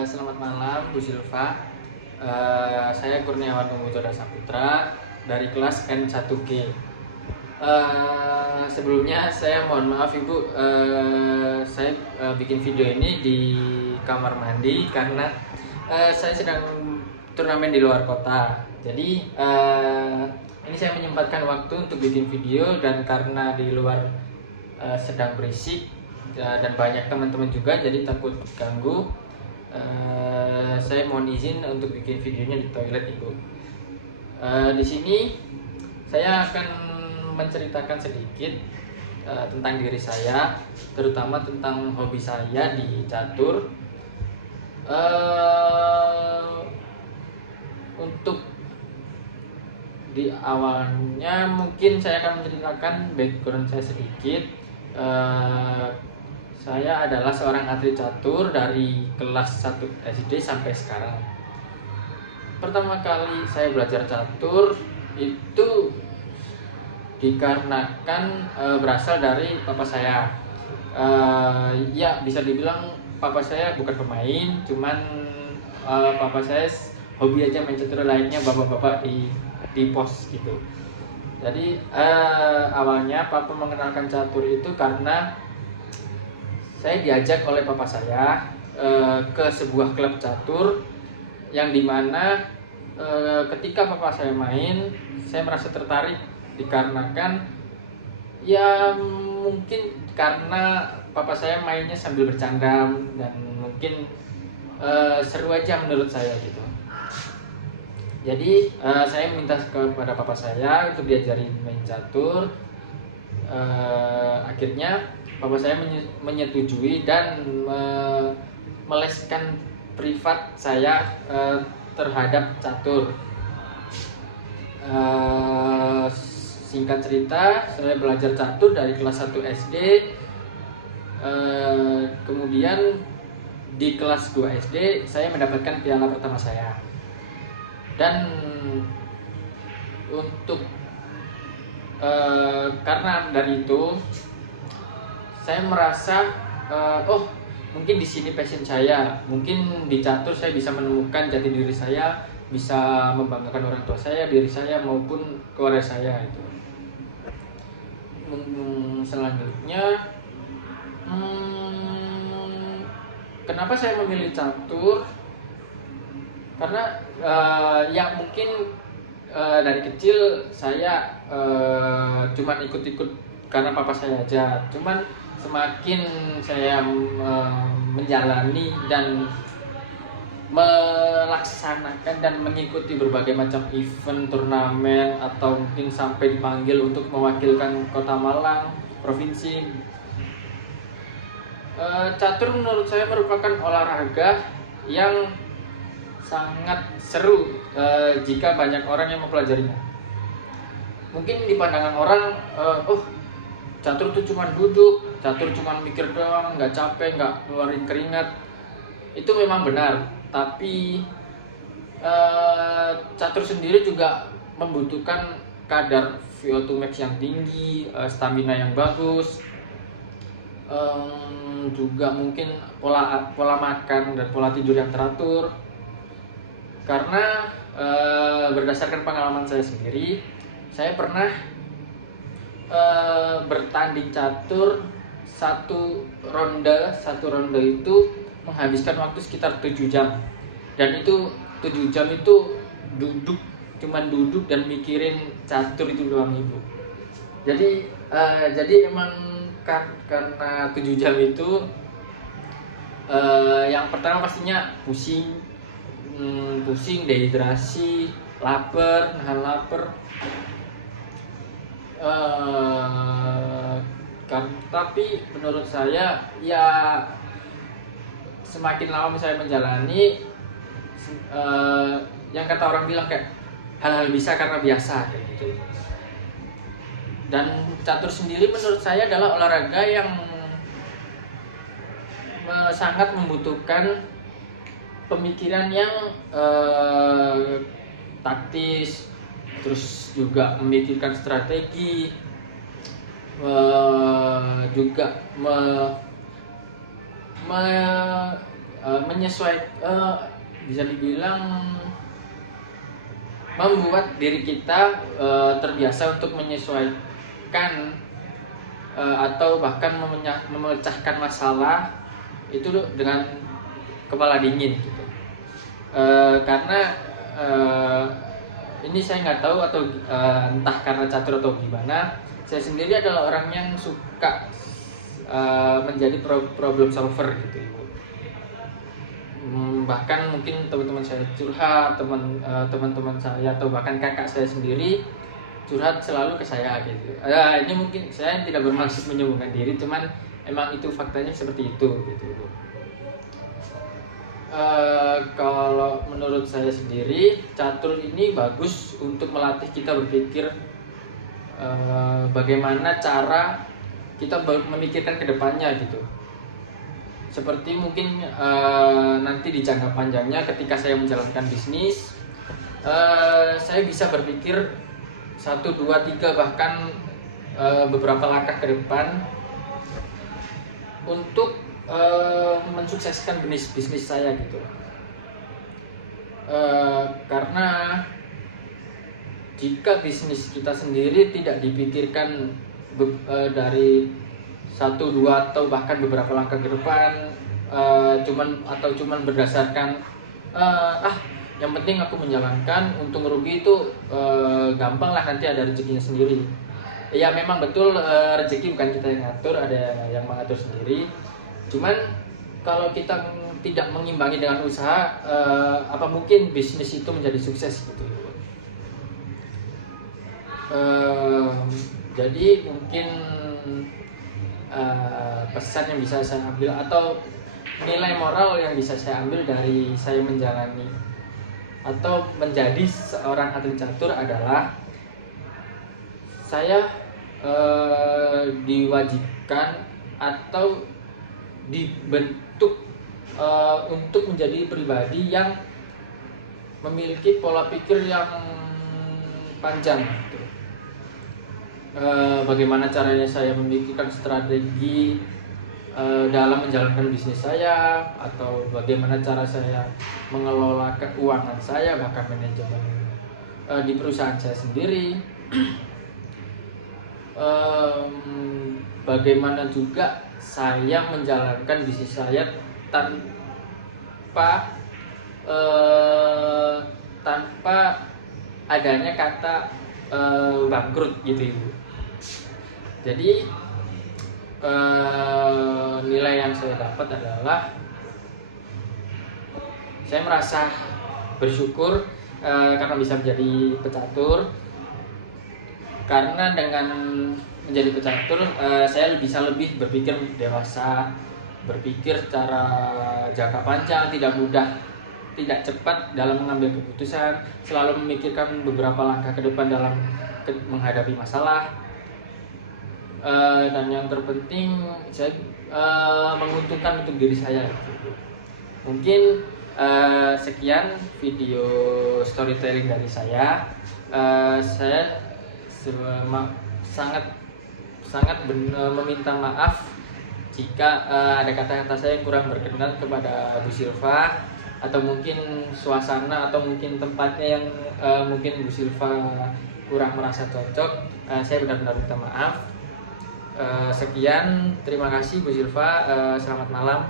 Selamat malam Bu Silva. Saya Kurniawan Mutoda Saputra dari kelas N1G. Sebelumnya saya mohon maaf Ibu, saya bikin video ini di kamar mandi karena saya sedang turnamen di luar kota. Jadi ini saya menyempatkan waktu untuk bikin video, dan karena di luar sedang berisik dan banyak teman-teman juga, jadi takut ganggu. Saya mohon izin untuk bikin videonya di toilet Ibu. Di sini saya akan menceritakan sedikit tentang diri saya, terutama tentang hobi saya di catur. Untuk di awalnya mungkin saya akan menceritakan background saya sedikit. Saya adalah seorang atlet catur dari kelas 1 SD sampai sekarang. Pertama kali saya belajar catur itu dikarenakan berasal dari papa saya. Ya bisa dibilang papa saya bukan pemain, cuman papa saya hobi aja main catur layaknya bapak-bapak di pos gitu. Jadi awalnya papa mengenalkan catur itu karena saya diajak oleh papa saya ke sebuah klub catur, yang dimana ketika papa saya main, saya merasa tertarik dikarenakan ya mungkin karena papa saya mainnya sambil bercanda dan mungkin seru aja menurut saya gitu. Jadi saya minta kepada papa saya untuk diajarin main catur. Akhirnya papa saya menyetujui dan meleskan privat saya terhadap catur. Singkat cerita, saya belajar catur dari kelas 1 SD. Kemudian di kelas 2 SD saya mendapatkan piala pertama saya. Dan untuk karena dari itu saya merasa mungkin di sini passion saya, mungkin di catur saya bisa menemukan jati diri saya, bisa membanggakan orang tua saya, diri saya maupun keluarga saya itu. Selanjutnya, kenapa saya memilih catur? Karena ya mungkin dari kecil saya cuman ikut-ikut karena papa saya aja. Cuman semakin saya menjalani dan melaksanakan dan mengikuti berbagai macam event, turnamen, atau mungkin sampai dipanggil untuk mewakilkan Kota Malang, provinsi, catur menurut saya merupakan olahraga yang sangat seru jika banyak orang yang mempelajarinya. Mungkin di pandangan orang, catur tuh cuma duduk, catur cuma mikir doang, nggak capek, nggak keluarin keringat. Itu memang benar, tapi catur sendiri juga membutuhkan kadar VO2 max yang tinggi, stamina yang bagus, juga mungkin pola makan dan pola tidur yang teratur. Karena berdasarkan pengalaman saya sendiri, saya pernah bertanding catur satu ronde itu menghabiskan waktu sekitar 7 jam, dan itu 7 jam itu cuman duduk dan mikirin catur itu doang Ibu. Jadi emang karena 7 jam itu yang pertama pastinya pusing, dehidrasi, nahan lapar. Tapi menurut saya ya semakin lama saya menjalani, yang kata orang bilang kayak hal-hal bisa karena biasa kayak gitu. Dan catur sendiri menurut saya adalah olahraga yang sangat membutuhkan pemikiran yang taktis, terus juga memikirkan strategi, juga bisa dibilang membuat diri kita terbiasa untuk menyesuaikan atau bahkan memecahkan masalah itu dengan kepala dingin gitu. Karena ini saya nggak tahu atau entah karena catur atau gimana, saya sendiri adalah orang yang suka menjadi problem solver gitu. Bahkan mungkin teman-teman saya curhat, teman-teman saya atau bahkan kakak saya sendiri curhat selalu ke saya gitu. Ini mungkin saya tidak bermaksud menyombongkan diri, cuman emang itu faktanya seperti itu gitu. Kalau menurut saya sendiri, catur ini bagus untuk melatih kita berpikir bagaimana cara kita memikirkan ke depannya gitu. Seperti mungkin nanti di jangka panjangnya ketika saya menjalankan bisnis, saya bisa berpikir 1, 2, 3 bahkan beberapa langkah ke depan untuk mensukseskan bisnis saya gitu. Karena jika bisnis kita sendiri tidak dipikirkan dari 1, 2 atau bahkan beberapa langkah ke depan, cuman berdasarkan yang penting aku menjalankan, untung rugi itu gampang lah, nanti ada rezekinya sendiri. Ya memang betul, rezeki bukan kita yang ngatur, ada yang mengatur sendiri. Cuman kalau kita tidak mengimbangi dengan usaha, apa mungkin bisnis itu menjadi sukses gitu. Jadi mungkin pesan yang bisa saya ambil atau nilai moral yang bisa saya ambil dari saya menjalani atau menjadi seorang atlet catur adalah saya diwajibkan atau dibentuk untuk menjadi pribadi yang memiliki pola pikir yang panjang gitu. Bagaimana caranya saya memikirkan strategi dalam menjalankan bisnis saya, atau bagaimana cara saya mengelola keuangan saya, bahkan manajemen di perusahaan saya sendiri. Bagaimana juga saya menjalankan bisnis saya tanpa adanya kata bangkrut gitu Ibu. Jadi nilai yang saya dapat adalah saya merasa bersyukur karena bisa menjadi pecatur. Karena dengan menjadi pecatur, saya bisa lebih berpikir dewasa, berpikir secara jangka panjang, tidak mudah, tidak cepat dalam mengambil keputusan, selalu memikirkan beberapa langkah ke depan dalam menghadapi masalah. Dan yang terpenting, saya menguntungkan untuk diri saya. Mungkin sekian video storytelling dari saya. Saya sangat meminta maaf jika ada kata-kata saya yang kurang berkenan kepada Bu Silva, atau mungkin suasana atau mungkin tempatnya yang mungkin Bu Silva kurang merasa cocok. Saya benar-benar minta maaf. Sekian, terima kasih Bu Silva. Selamat malam.